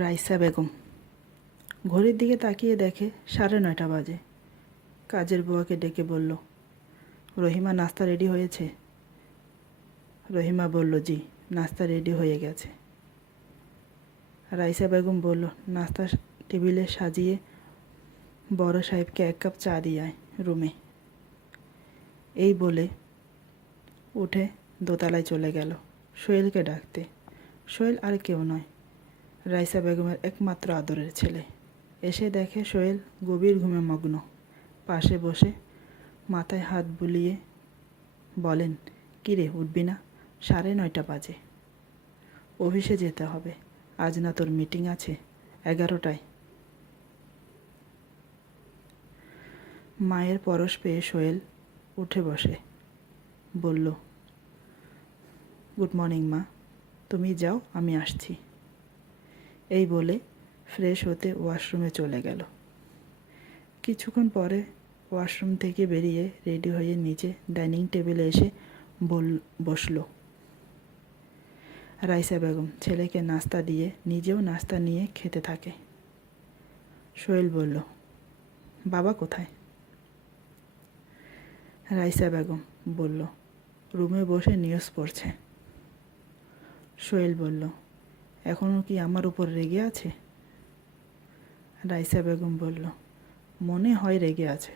রাইসা বেগম ঘড়ির দিকে তাকিয়ে দেখে 9:30 বাজে। কাজের বুয়াকে ডেকে বলল, রহিমা নাস্তা রেডি হয়েছে? রহিমা বলল, জি, নাস্তা রেডি হয়ে গেছে। রাইসা বেগম বলল, নাস্তা টেবিলে সাজিয়ে বড় সাহেবকে 1 কাপ চা দিয়ে আয় রুমে। এই বলে উঠে দোতলায় চলে গেল সোহেলকে ডাকতে। সোহেল আর কেউ নয়, রাইসা বেগমের একমাত্র আদরের ছেলে। এসে দেখে সোহেল গভীর ঘুমে মগ্ন। পাশে বসে মাথায় হাত বুলিয়ে বলেন, কিরে উঠবি না? 9:30 বাজে। অফিসে যেতে হবে। আজ না তোর মিটিং আছে 11টায়? মায়ের পরশ পেয়ে সোহেল উঠে বসে বলল, গুড মর্নিং মা, তুমি যাও, আমি আসছি। এই বলে ফ্রেশ হতে ওয়াশরুমে চলে গেল। কিছুক্ষণ পরে ওয়াশরুম থেকে বেরিয়ে রেডি হয়ে নিচে ডাইনিং টেবিলে এসে বসল। রাইসা বেগম ছেলেকে নাস্তা দিয়ে নিজেও নাস্তা নিয়ে খেতে থাকে। সোহেল বলল, বাবা কোথায়? রাইসা বেগম বলল, রুমে বসে নিউজ পড়ছে। সোহেল বলল, এখনও কি আমার উপর রেগে আছে? রাইসা বেগম বলল, মনে হয় রেগে আছে।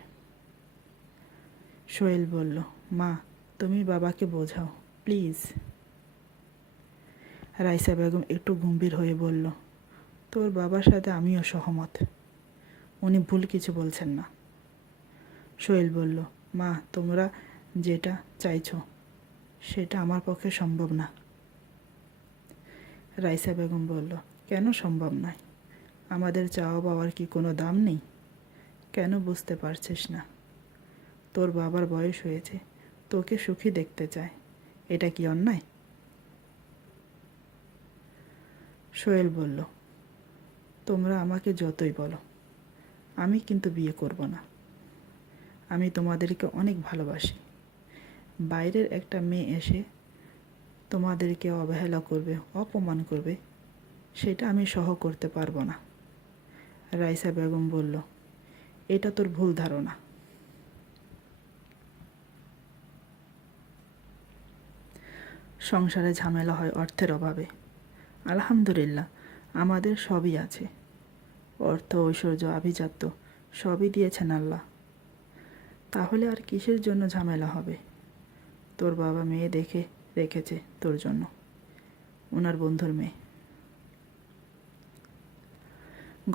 সোহেল বলল, মা তুমি বাবাকে বোঝাও প্লিজ। রাইসা বেগম একটু গম্ভীর হয়ে বলল, তোর বাবার সাথে আমিও সহমত, উনি ভুল কিছু বলছেন না। সোহেল বলল, মা তোমরা যেটা চাইছো সেটা আমার পক্ষে সম্ভব না। রাইসা বেগম বলল, কেন সম্ভব নয়? আমাদের চাওয়া পাওয়ার কি কোনো দাম নেই? কেন বুঝতে পারছিস না? তোর বাবার বয়স হয়েছে, তোকে সুখী দেখতে চায়, এটা কি অন্যায়? সোহেল বলল, তোমরা আমাকে যতই বলো, আমি কিন্তু বিয়ে করব না। আমি তোমাদেরকে অনেক ভালোবাসি। বাইরের একটা মেয়ে এসে তোমাদেরকে অবহেলা করবে, অপমান করবে, সেটা আমি সহ করতে পারবো না। রাইসা বেগম বলল, এটা তোর ভুল ধারণা। সংসারে ঝামেলা হয় অর্থের অভাবে। আলহামদুলিল্লাহ আমাদের সবই আছে। অর্থ, ঐশ্বর্য, আভিজাত্য সবই দিয়েছেন আল্লাহ। তাহলে আর কিসের জন্য ঝামেলা হবে? তোর বাবা মেয়ে দেখে রেখেছে তোর জন্য, ওনার বন্ধুর মেয়ে।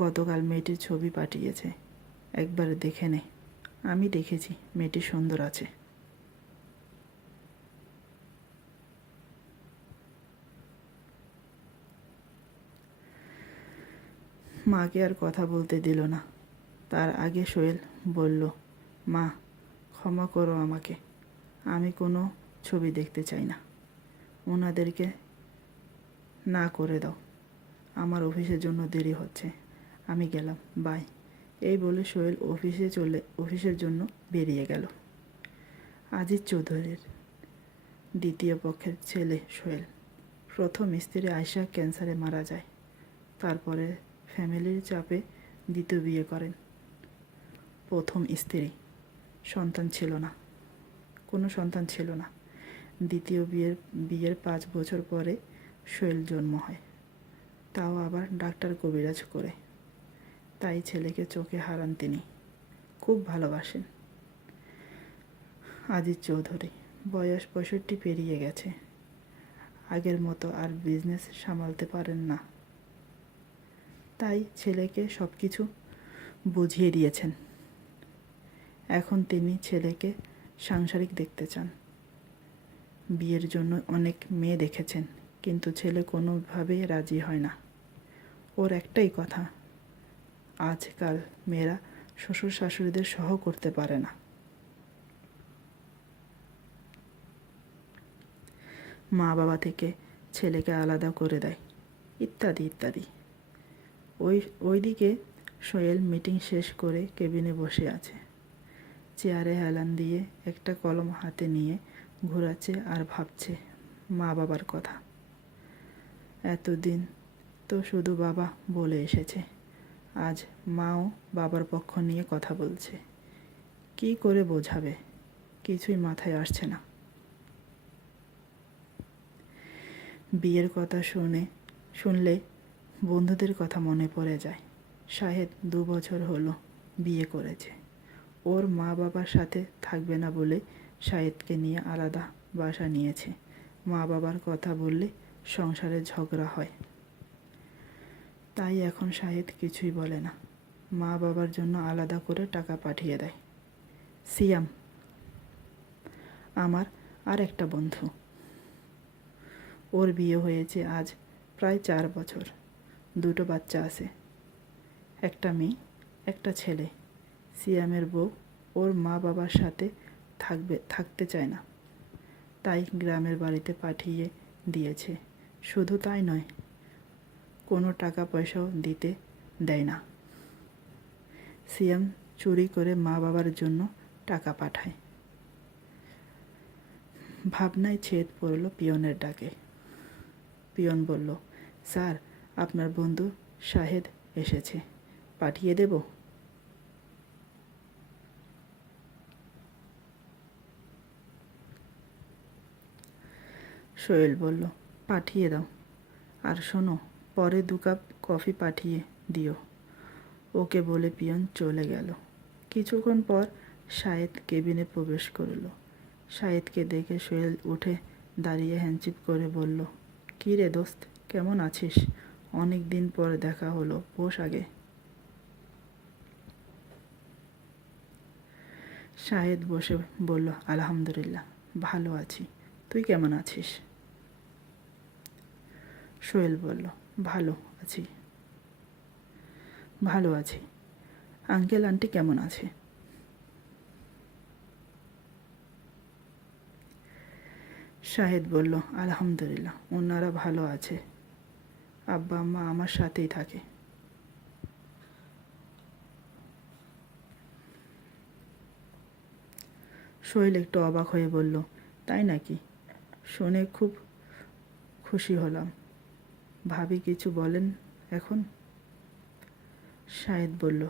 গতকাল মেয়েটির ছবি পাঠিয়েছে, একবার দেখে নে। আমি দেখেছি, মেয়েটি সুন্দর আছে। মাকে আর কথা বলতে দিল না। তার আগে সোহেল বলল, মা ক্ষমা করো আমাকে, আমি কোনো ছবি দেখতে চাই না। ওনাদেরকে না করে দাও, আমার অফিসের জন্য দেরি হচ্ছে, আমি গেলাম, বাই। এই বলে সোহেল অফিসের জন্য বেরিয়ে গেল। আজিজ চৌধুরীর দ্বিতীয় পক্ষের ছেলে সোহেল। প্রথম স্ত্রী আয়শা ক্যান্সারে মারা যায়। তারপরে ফ্যামিলির চাপে দ্বিতীয় বিয়ে করেন। প্রথম স্ত্রী সন্তান ছিল না, কোনো সন্তান ছিল না। দ্বিতীয় বিয়ের 5 বছর পরে সোহেল জন্ম হয়, তাও আবার ডাক্তার কবিরাজ করে। তাই ছেলেকে চোখে হারান তিনি। খুব ভালোবাসেন। আজিজ চৌধুরী বয়স 65 পেরিয়ে গেছে। আগের মতো আর বিজনেস সামলাতে পারেন না, তাই ছেলেকে সব কিছু বুঝিয়ে দিয়েছেন। এখন তিনি ছেলেকে সাংসারিক দেখতে চান। বিয়ের জন্য অনেক মেয়ে দেখেছেন, কিন্তু ছেলে কোনোভাবেই রাজি হয় না। ওর একটাই কথা, আজকাল মেয়েরা শ্বশুর শাশুড়িদের সহ করতে পারে না। মা বাবা থেকে ছেলেকে আলাদা করে দেয়, ইত্যাদি ইত্যাদি। ওইদিকে সোহেল মিটিং শেষ করে কেবিনে বসে আছে। চেয়ারে হেলান দিয়ে একটা কলম হাতে নিয়ে ঘোরাচ্ছে আর ভাবছে মা বাবার কথা। এতদিন তো শুধু বাবা বলে এসেছে। আজ মাও বাবার পক্ষ নিয়ে কথা বলছে। কি করে বোঝাবে? কিছুই মাথায় আসছে না। বিয়ের কথা শুনলে বন্ধুদের কথা মনে পড়ে যায়। শাহেদ 2 বছর হলো বিয়ে করেছে। ওর মা বাবার সাথে থাকবে না বলে শাহেদকে নিয়ে আলাদা বাসা নিয়েছে। মা বাবার কথা বললে সংসারে ঝগড়া হয়। তাই এখন শাহেদ কিছুই বলে না। মা বাবার জন্য আলাদা করে টাকা পাঠিয়ে দেয়। সিয়াম আমার আর একটা বন্ধু। ওর বিয়ে হয়েছে আজ প্রায় 4 বছর। 2টো বাচ্চা আছে, একটা মেয়ে একটা ছেলে। সিয়ামের বউ ওর মা বাবার সাথে থাকতে চায় না, তাই গ্রামের বাড়িতে পাঠিয়ে দিয়েছে। শুধু তাই নয়, কোনো টাকা পয়সাও দিতে দেয় না। সিয়াম চুরি করে মা বাবার জন্য টাকা পাঠায়। ভাবনায় ছেদ পড়ল পিয়নের ডাকে। পিয়ন বলল, স্যার, আপনার বন্ধু শাহেদ এসেছে, পাঠিয়ে দেব? সোহেল বলল, পাঠিয়ে দাও। আর শোনো, পরে 2 কাপ কফি পাঠিয়ে দিও। ওকে বলে পিয়ন চলে গেল। কিছুক্ষণ পর শাহেদ কেবিনে প্রবেশ করল। শাহেদকে দেখে সোহেল উঠে দাঁড়িয়ে হ্যান্ডশেক করে বলল, কী রে দোস্ত, কেমন আছিস? অনেক দিন পর দেখা হলো, বস আগে। শাহেদ বসে বলল, আলহামদুলিল্লাহ, ভালো আছি। তুই কেমন আছিস? সোহেল বলল, ভালো আছি। আঙ্কেল আন্টি কেমন আছে? শাহেদ বলল, আলহামদুলিল্লাহ, ওনারা ভালো আছে। আব্বা আম্মা আমার সাথেই থাকে। সোহেল একটু অবাক হয়ে বলল, তাই নাকি? শুনে খুব খুশি হলাম। ভাবি কিছু বলেন এখন? শাহেদ বলল,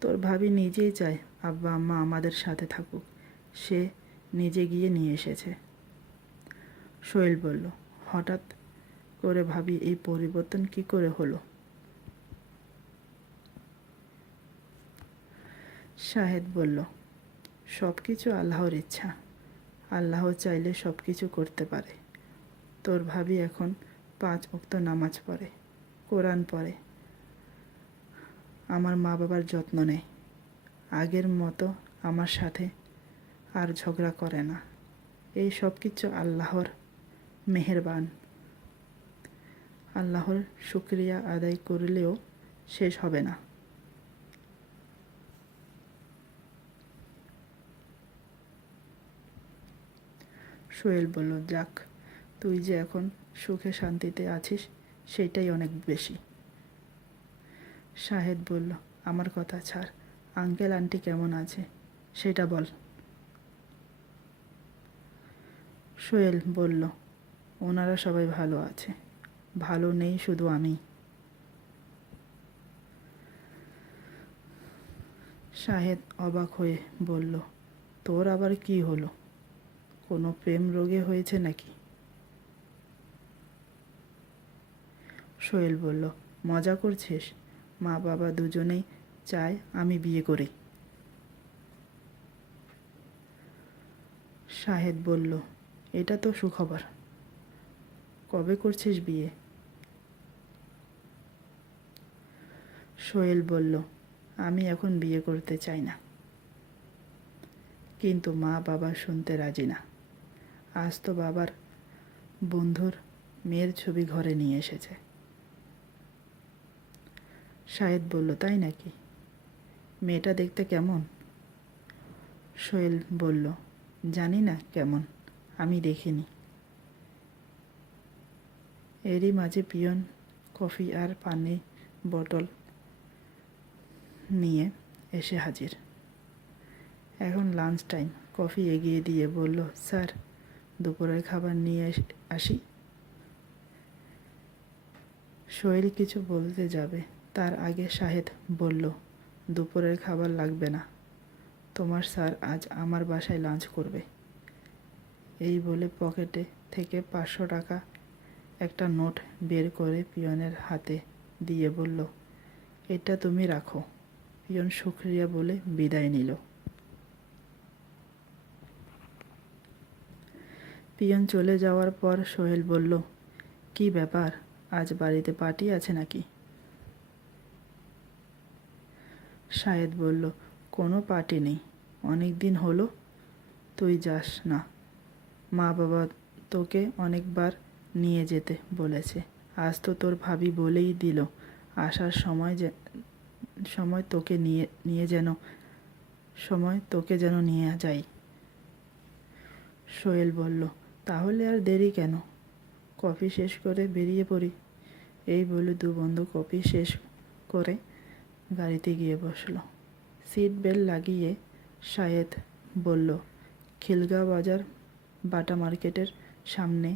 তোর ভাবি নিজেই চায় আব্বা আম্মা আমাদের সাথে থাকুক। সে নিজে গিয়ে নিয়ে এসেছে। সোহেল বলল, হঠাৎ করে ভাবি এই পরিবর্তন কি করে হলো? শাহেদ বলল, সব কিছু আল্লাহর ইচ্ছা। আল্লাহ চাইলে সব কিছু করতে পারে। তোর ভাবি এখন 5 ওয়াক্ত নামাজ পড়ে, কোরআন পড়ে, আমার মা বাবার যত্ন নেয়। আগের মতো আমার সাথে আর ঝগড়া করে না। এই সব কিছু আল্লাহর মেহেরবান। আল্লাহর শুকরিয়া আদায় করলেও শেষ হবে না। সোহেল বলল, যাক, তুই যে এখন সুখে শান্তিতে আছিস সেটাই অনেক বেশি। শাহেদ বলল, আমার কথা ছাড়, আঙ্কেল আন্টি কেমন আছে সেটা বল। সোহেল বলল, ওনারা সবাই ভালো আছে, ভালো নেই শুধু আমি। শাহেদ অবাক হয়ে বলল, তোর আবার কি হলো? কোনো প্রেম রোগে হয়েছে নাকি? সোহেল বলল, মজা করছিস? মা বাবা দুজনেই চায় আমি বিয়ে করি। শাহেদ বলল, এটা তো সুখবর। কবে করছিস বিয়ে? সোহেল বলল, আমি এখন বিয়ে করতে চাই না, কিন্তু মা বাবা শুনতে রাজি না। আজ তো বাবার বন্ধুর মেয়ের ছবি ঘরে নিয়ে এসেছে। শাহেদ বলল, তাই নাকি? মেয়েটা দেখতে কেমন? সোহেল বলল, জানি না কেমন, আমি দেখিনি। এরই মাঝে পিয়ন কফি আর পানি বোতল নিয়ে এসে হাজির। এখন লাঞ্চ টাইম। কফি এগিয়ে দিয়ে বলল, স্যার, দুপুরের খাবার নিয়ে আসি? সোহেল কিছু বলতে যাবে, তার আগে শাহেদ বলল, দুপুরের খাবার লাগবে না, তোমার স্যার আজ আমার বাসায় লাঞ্চ করবে। এই বলে পকেটে থেকে 500 টাকা একটা নোট বের করে পিয়নের হাতে দিয়ে বলল, এটা তুমি রাখো। পিয়ন শুক্রিয়া বলে বিদায় নিল। পিয়ন চলে যাওয়ার পর সোহেল বলল, কি ব্যাপার, আজ বাড়িতে পার্টি আছে নাকি? শাহেদ বলল, কোনো পার্টি নেই, অনেক দিন হলো তুই যাস না। মা বাবা তোকে অনেকবার নিয়ে যেতে বলেছে, আজ তো তোর ভাবি বলেই দিল আসার সময় তোকে যেন নিয়ে যাই। সোহেল বলল, তাহলে আর দেরি কেন, কফি শেষ করে বেরিয়ে পড়ি। এই বলে দু বন্ধু কফি শেষ করে গাড়িতে গিয়ে বসলো। সিট বেল্ট লাগিয়ে শাহেদ বলল, খিলগাঁও বাজার বাটা মার্কেটের সামনে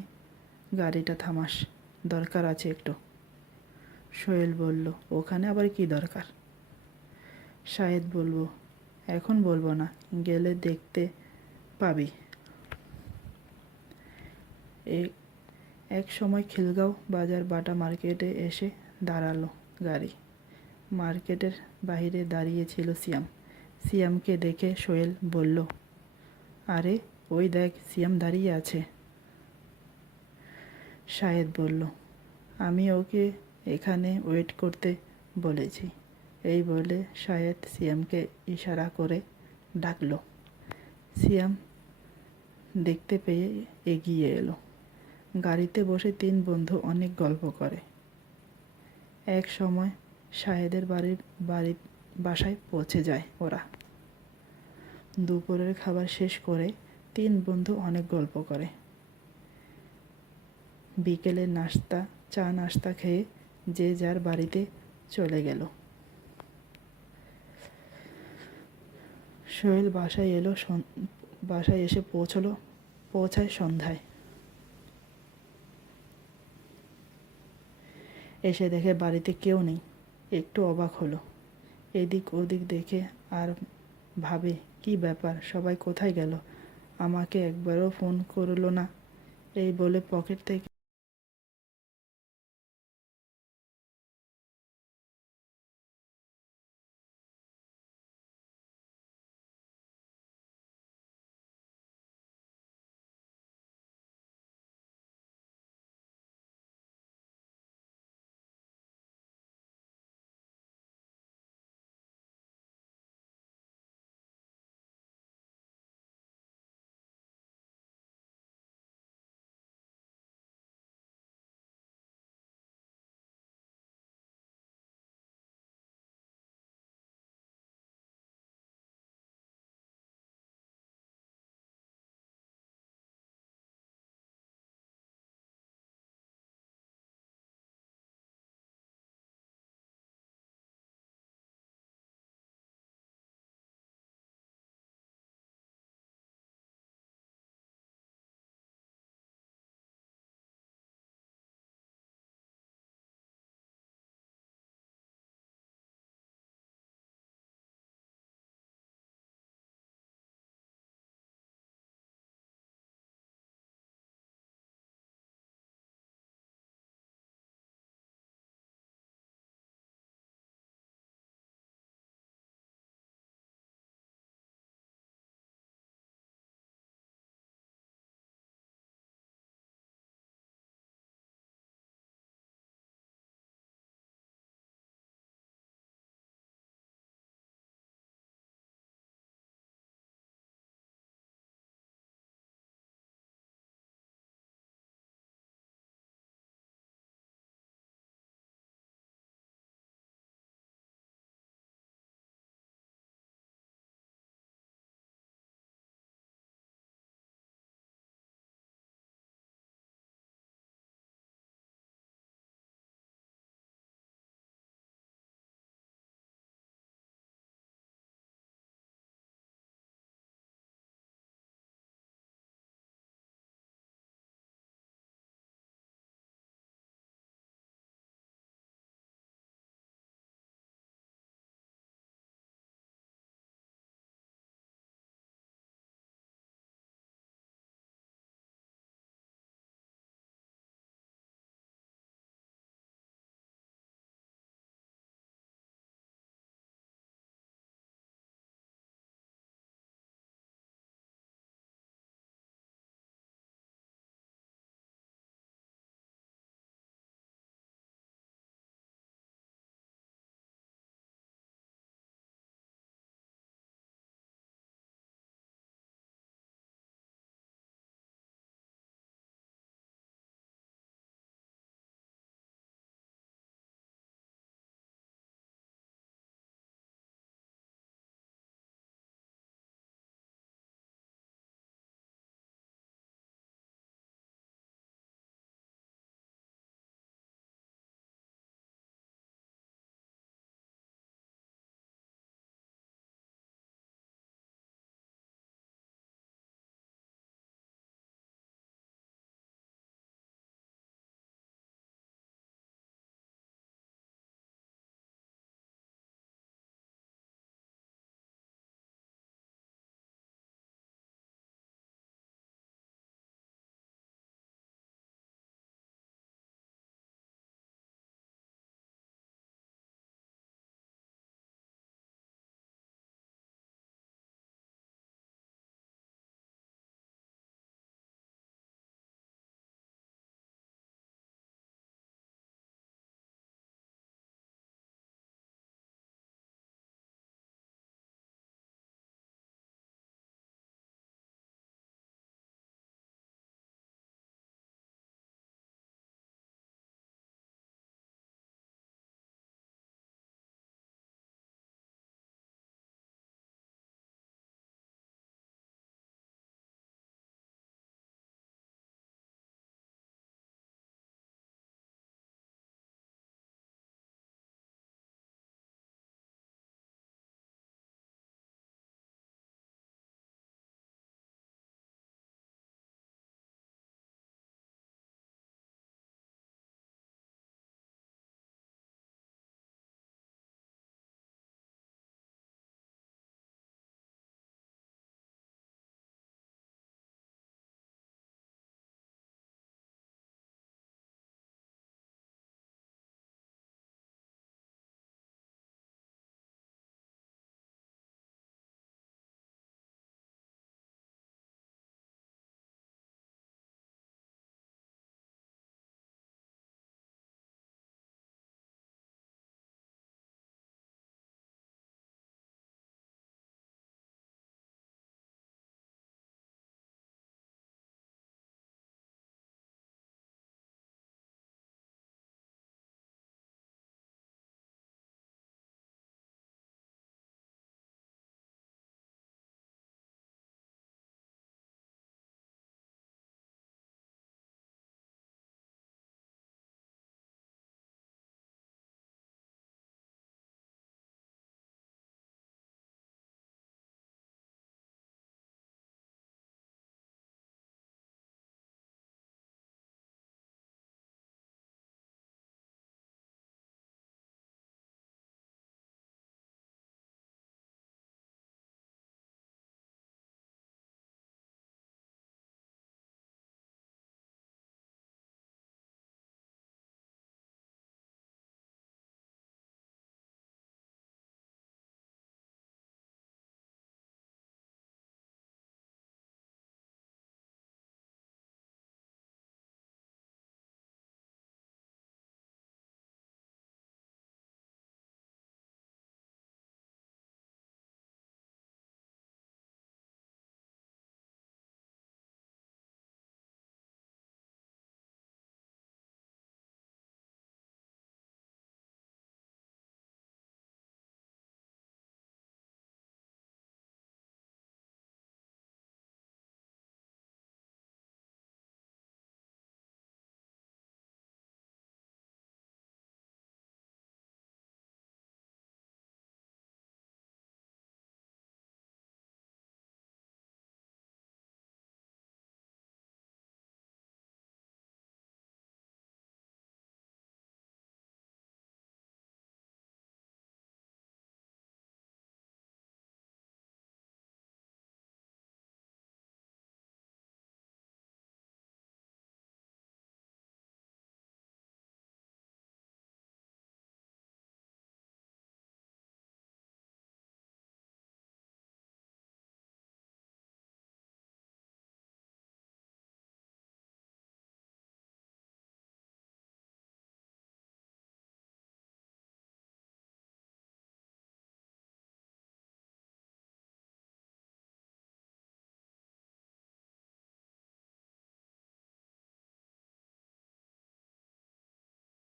গাড়িটা থামাস, দরকার আছে একটু। সোহেল বলল, ওখানে আবার কি দরকার? শাহেদ বলল, এখন বলবো না, গেলে দেখতে পাবি। এক সময় খিলগাঁও বাজার বাটা মার্কেটে এসে দাঁড়ালো গাড়ি। মার্কেটের বাইরে দাঁড়িয়ে ছিল সিয়াম। সিয়ামকে দেখে সোহেল বলল, আরে ওই দেখ, সিয়াম দাঁড়িয়ে আছে। শাহেদ বলল, আমি ওকে এখানে ওয়েট করতে বলেছি। এই বলে শাহেদ সিয়ামকে ইশারা করে ডাকল। সিয়াম দেখতে পেয়ে এগিয়ে এলো। গাড়িতে বসে তিন বন্ধু অনেক গল্প করে। এক সময় শাহেদের বাসায় পৌঁছে যায় ওরা। দুপুরের খাবার শেষ করে তিন বন্ধু অনেক গল্প করে। বিকেলে চা নাস্তা খেয়ে যে যার বাড়িতে চলে গেল। সোহেল বাসায় এসে পৌঁছায় সন্ধ্যায়। এসে দেখে বাড়িতে কেউ নেই। একটু অবাক হলো, এদিক ওদিক দেখে আর ভাবে, কি ব্যাপার, সবাই কোথায় গেল, আমাকে একবারও ফোন করলো না। এই বলে পকেট থেকে